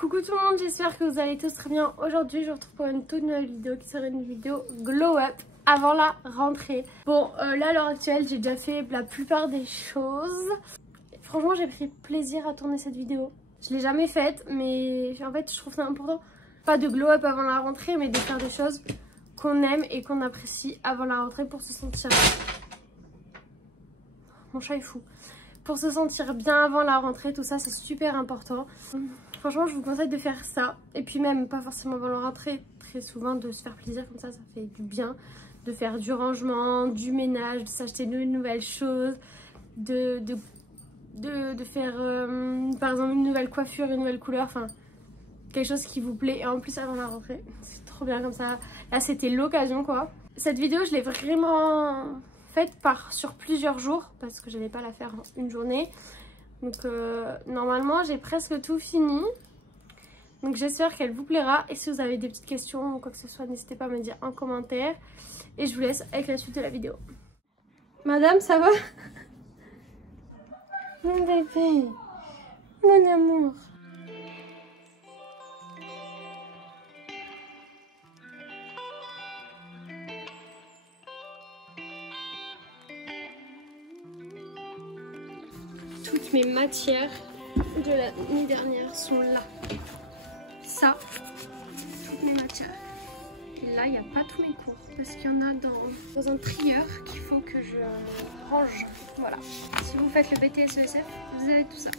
Coucou tout le monde, j'espère que vous allez tous très bien. Aujourd'hui je vous retrouve pour une toute nouvelle vidéo qui sera une vidéo glow up avant la rentrée. Bon là à l'heure actuelle j'ai déjà fait la plupart des choses. Franchement j'ai pris plaisir à tourner cette vidéo. Je l'ai jamais faite mais en fait je trouve ça important. Pas de glow up avant la rentrée mais de faire des choses qu'on aime et qu'on apprécie avant la rentrée pour se sentir... Mon chat est fou. Pour se sentir bien avant la rentrée, tout ça c'est super important. Franchement je vous conseille de faire ça. Et puis même pas forcément avant la rentrée, très souvent de se faire plaisir comme ça fait du bien. De faire du rangement, du ménage, de s'acheter de nouvelles choses. De faire par exemple une nouvelle coiffure, une nouvelle couleur. Enfin quelque chose qui vous plaît. Et en plus avant la rentrée, c'est trop bien comme ça. Là c'était l'occasion quoi. Cette vidéo je l'ai vraiment... faite sur plusieurs jours parce que je n'allais pas la faire en une journée. Donc normalement j'ai presque tout fini. Donc j'espère qu'elle vous plaira. Et si vous avez des petites questions ou quoi que ce soit, n'hésitez pas à me dire en commentaire. Et je vous laisse avec la suite de la vidéo. Madame, ça va? Mon bébé, mon amour. Toutes mes matières de l'année dernière sont là. Ça, toutes mes matières. Et là, il n'y a pas tous mes cours parce qu'il y en a dans un trieur qu'il faut que je range. Voilà. Si vous faites le BTS-ESF, vous avez tout ça.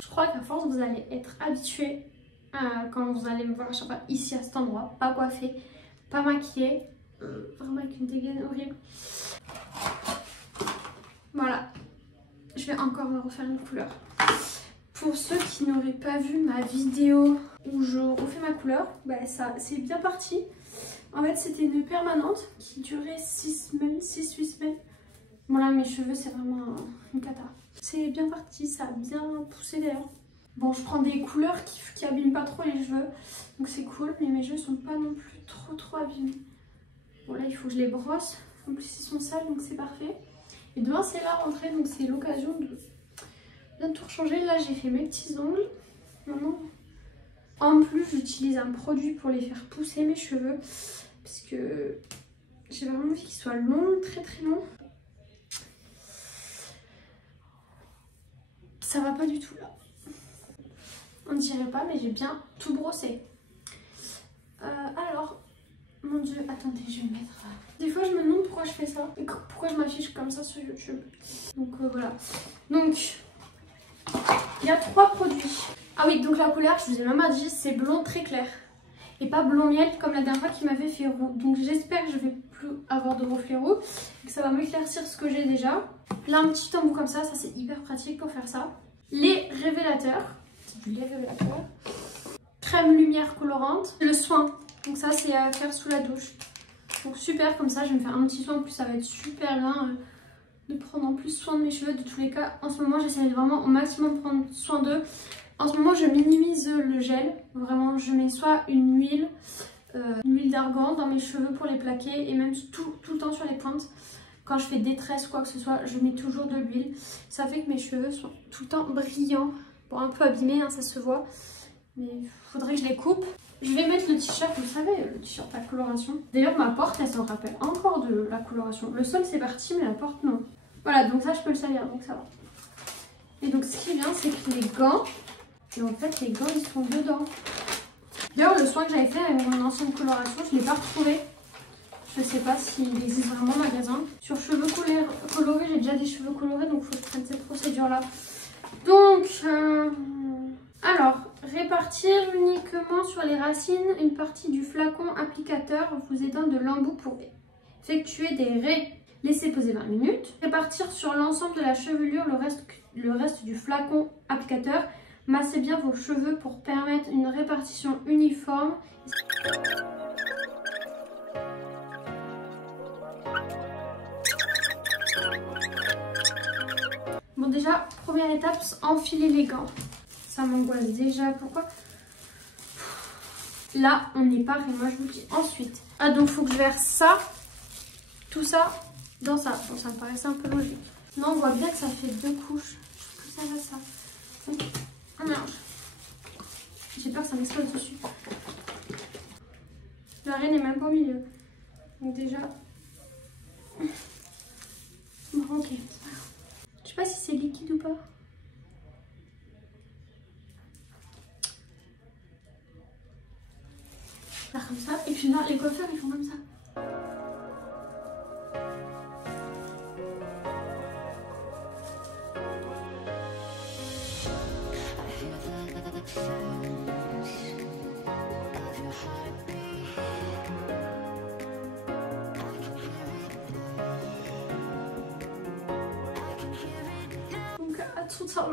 Je crois qu'à force vous allez être habitué quand vous allez me voir à chaque fois ici à cet endroit, pas coiffée, pas maquillée, vraiment avec une dégaine horrible. Voilà, je vais encore me refaire une couleur. Pour ceux qui n'auraient pas vu ma vidéo où je refais ma couleur, bah ça c'est bien parti. En fait c'était une permanente qui durait 6 semaines, 6-8 semaines. Bon là mes cheveux c'est vraiment une cata. C'est bien parti, ça a bien poussé d'ailleurs. Bon je prends des couleurs qui abîment pas trop les cheveux. Donc c'est cool, mais mes cheveux sont pas non plus trop abîmés. Bon là il faut que je les brosse. En plus ils sont sales donc c'est parfait. Et demain c'est la rentrée donc c'est l'occasion de bien tout changer. Là j'ai fait mes petits ongles. Maintenant, en plus j'utilise un produit pour les faire pousser mes cheveux. Parce que j'ai vraiment envie qu'ils soient longs, très longs. Ça va pas du tout là. On dirait pas mais j'ai bien tout brossé. Alors, mon dieu, attendez, je vais mettre... Des fois je me demande pourquoi je fais ça et pourquoi je m'affiche comme ça sur YouTube. Donc voilà. Donc, il y a 3 produits. Ah oui, donc la couleur, je vous ai même pas dit, c'est blond très clair. Et pas blond miel comme la dernière fois qui m'avait fait roux. Donc j'espère que je vais plus avoir de reflets roux et que ça va m'éclaircir ce que j'ai déjà. Là, un petit embout comme ça c'est hyper pratique pour faire ça. Les révélateurs, c'est du lait révélateur. Crème lumière colorante. Le soin, donc ça c'est à faire sous la douche. Donc super, comme ça je vais me faire un petit soin, en plus ça va être super bien de prendre en plus soin de mes cheveux. De tous les cas, en ce moment j'essaie vraiment au maximum de prendre soin d'eux. En ce moment je minimise le gel, vraiment je mets soit une huile d'argan dans mes cheveux pour les plaquer et même tout le temps sur les pointes. Quand je fais des tresses quoi que ce soit, je mets toujours de l'huile. Ça fait que mes cheveux sont tout le temps brillants. Bon, un peu abîmés, hein, ça se voit. Mais il faudrait que je les coupe. Je vais mettre le t-shirt, vous savez, le t-shirt à coloration. D'ailleurs ma porte elle s'en rappelle encore de la coloration. Le sol c'est parti mais la porte non. Voilà, donc ça je peux le salir, donc ça va. Et donc ce qui est bien c'est que les gants, et en fait les gants ils sont dedans. D'ailleurs le soin que j'avais fait avec mon ancienne coloration, je ne l'ai pas retrouvé. Je sais pas s'il existe vraiment en magasin. Sur cheveux colorés, j'ai déjà des cheveux colorés, donc il faut que je prenne cette procédure là. Donc, alors, répartir uniquement sur les racines une partie du flacon applicateur vous aidant de l'embout pour effectuer des raies. Laissez poser 20 minutes. Répartir sur l'ensemble de la chevelure le reste du flacon applicateur. Massez bien vos cheveux pour permettre une répartition uniforme. Bon déjà, première étape, enfiler les gants. Ça m'angoisse déjà, pourquoi? Là, on n'est pas prêt, moi je vous le dis. Ensuite, ah donc faut que je verse ça, tout ça, dans ça. Bon, ça me paraissait un peu logique. Non, on voit bien que ça fait 2 couches. Je trouve que ça va ça. Donc, on mélange. J'ai peur que ça m'explose dessus. La reine n'est même pas au milieu. Donc déjà... Bon, ok. Je sais pas si c'est liquide ou pas. Là, comme ça. Et puis là, les coiffeurs, ils font comme ça. Donc, à tout ça.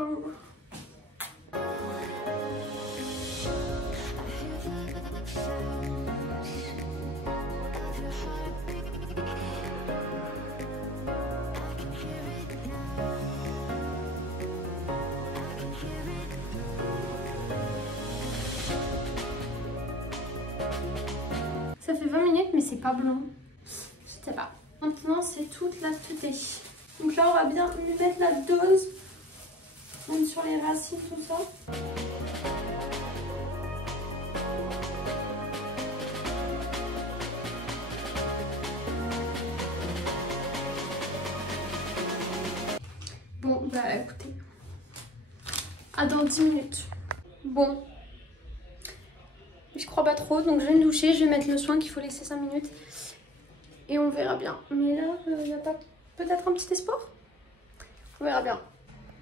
Ça fait 20 minutes mais c'est pas blanc. Je sais pas. Maintenant c'est toute la tutée. Donc là on va bien lui mettre la dose. Même sur les racines, tout ça. Bon bah écoutez. À dans 10 minutes. Bon. Je crois pas trop, donc je vais me doucher, je vais mettre le soin qu'il faut laisser 5 minutes. Et on verra bien. Mais là, il n'y a pas peut-être un petit espoir? On verra bien.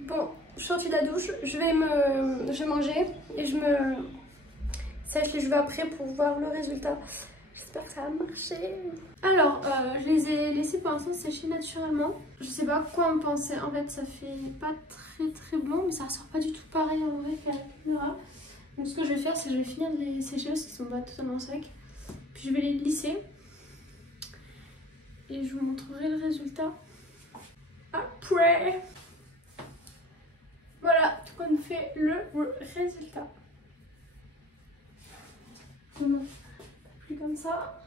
Bon, je suis sortie de la douche, je vais manger et je me sèche les cheveux après pour voir le résultat. J'espère que ça va marcher. Alors, je les ai laissés pour l'instant sécher naturellement. Je sais pas quoi en penser. En fait, ça fait pas très blond, mais ça ressort pas du tout pareil en vrai qu'à la caméra. Donc ce que je vais faire, c'est que je vais finir de les sécher parce qu'ils sont pas totalement secs. Puis je vais les lisser. Et je vous montrerai le résultat après. Voilà, tout comme fait le résultat. Plus comme ça.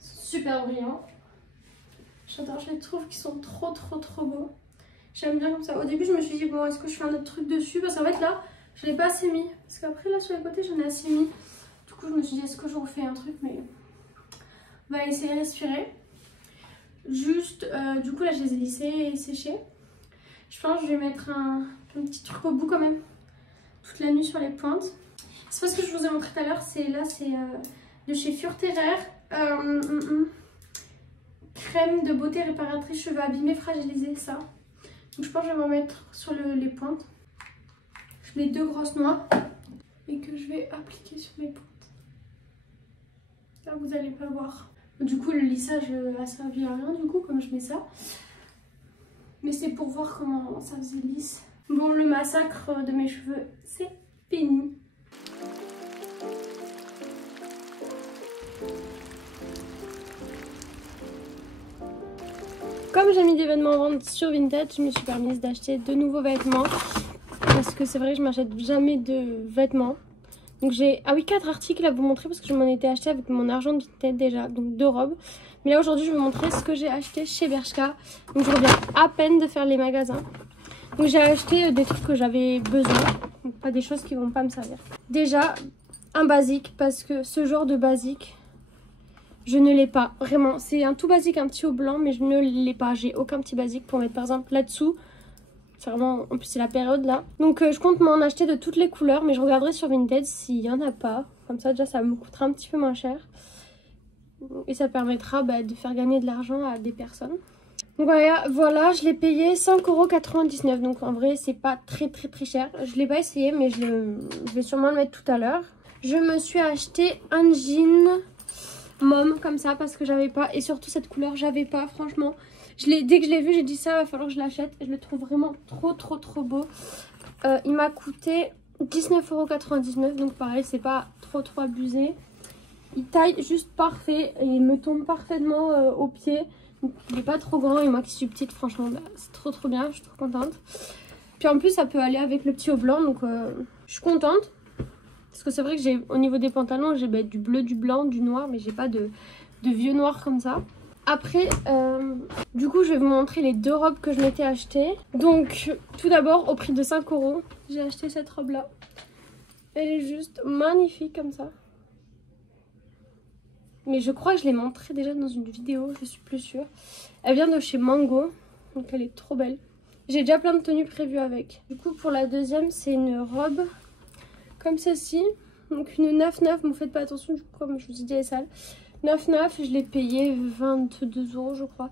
Ils sont super brillants. J'adore, je les trouve qu'ils sont trop beaux. J'aime bien comme ça. Au début, je me suis dit, bon, est-ce que je fais un autre truc dessus? Parce qu'en fait, là, je l'ai pas assez mis. Parce qu'après, là, sur les côtés, j'en ai assez mis. Du coup, je me suis dit, est-ce que je refais un truc? Mais on va essayer de respirer. Juste, du coup, là, je les ai lissés et séchés. Je pense que je vais mettre un petit truc au bout quand même. Toute la nuit sur les pointes. C'est pas ce que je vous ai montré tout à l'heure. C'est là, c'est de chez Furterer. Crème de beauté réparatrice cheveux abîmés fragilisés, ça. Donc je pense que je vais m'en mettre sur les pointes. Je les 2 grosses noix et que je vais appliquer sur mes pointes. Là vous allez pas voir. Du coup le lissage a servi à rien du coup comme je mets ça. Mais c'est pour voir comment ça faisait lisse. Bon, le massacre de mes cheveux, c'est fini. Comme j'ai mis des vêtements en vente sur Vinted, je me suis permise d'acheter de nouveaux vêtements. Parce que c'est vrai que je m'achète jamais de vêtements. Donc j'ai 4 articles à vous montrer parce que je m'en étais acheté avec mon argent de Vinted déjà. Donc 2 robes. Mais là aujourd'hui je vais vous montrer ce que j'ai acheté chez Bershka. Donc je reviens à peine de faire les magasins. Donc j'ai acheté des trucs que j'avais besoin. Donc pas des choses qui vont pas me servir. Déjà un basique parce que ce genre de basique je ne l'ai pas. Vraiment c'est un tout basique, un petit haut blanc mais je ne l'ai pas. J'ai aucun petit basique pour mettre par exemple là-dessous. C'est vraiment, en plus c'est la période là. Donc je compte m'en acheter de toutes les couleurs mais je regarderai sur Vinted s'il y en a pas. Comme ça déjà ça me coûtera un petit peu moins cher. Et ça permettra de faire gagner de l'argent à des personnes. Donc voilà, je l'ai payé 5,99 €. Donc en vrai c'est pas très cher. Je l'ai pas essayé mais je vais sûrement le mettre tout à l'heure. Je me suis acheté un jean mauve comme ça parce que j'avais pas. Et surtout cette couleur j'avais pas franchement. Dès que je l'ai vu j'ai dit ça va falloir que je l'achète. Je le trouve vraiment trop beau. Il m'a coûté 19,99 €. Donc pareil c'est pas trop abusé. Il taille juste parfait et il me tombe parfaitement au pied. Donc, il n'est pas trop grand et moi qui suis petite franchement c'est trop bien, je suis trop contente. Puis en plus ça peut aller avec le petit haut blanc donc je suis contente. Parce que c'est vrai que j'ai au niveau des pantalons j'ai du bleu, du blanc, du noir mais j'ai pas de vieux noir comme ça. Après du coup je vais vous montrer les 2 robes que je m'étais achetées. Donc tout d'abord au prix de 5 € j'ai acheté cette robe là. Elle est juste magnifique comme ça. Mais je crois que je l'ai montré déjà dans une vidéo, je suis plus sûre. Elle vient de chez Mango, donc elle est trop belle. J'ai déjà plein de tenues prévues avec. Du coup pour la deuxième c'est une robe comme celle-ci. Donc une 9,9, mais faites pas attention du coup comme je vous ai dit elle est sale. 9,9, je l'ai payé 22 € je crois.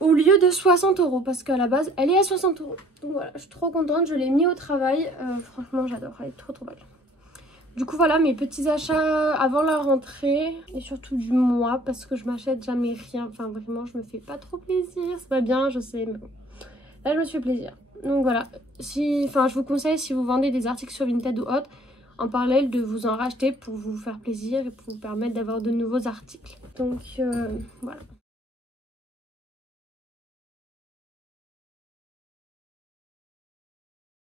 Au lieu de 60 € parce qu'à la base elle est à 60 €. Donc voilà, je suis trop contente, je l'ai mis au travail. Franchement j'adore, elle est trop belle. Du coup voilà mes petits achats avant la rentrée et surtout du mois parce que je m'achète jamais rien. Enfin vraiment je me fais pas trop plaisir, c'est pas bien je sais mais bon. Là je me suis fait plaisir. Donc voilà, je vous conseille si vous vendez des articles sur Vinted ou autre, en parallèle de vous en racheter pour vous faire plaisir et pour vous permettre d'avoir de nouveaux articles. Donc voilà.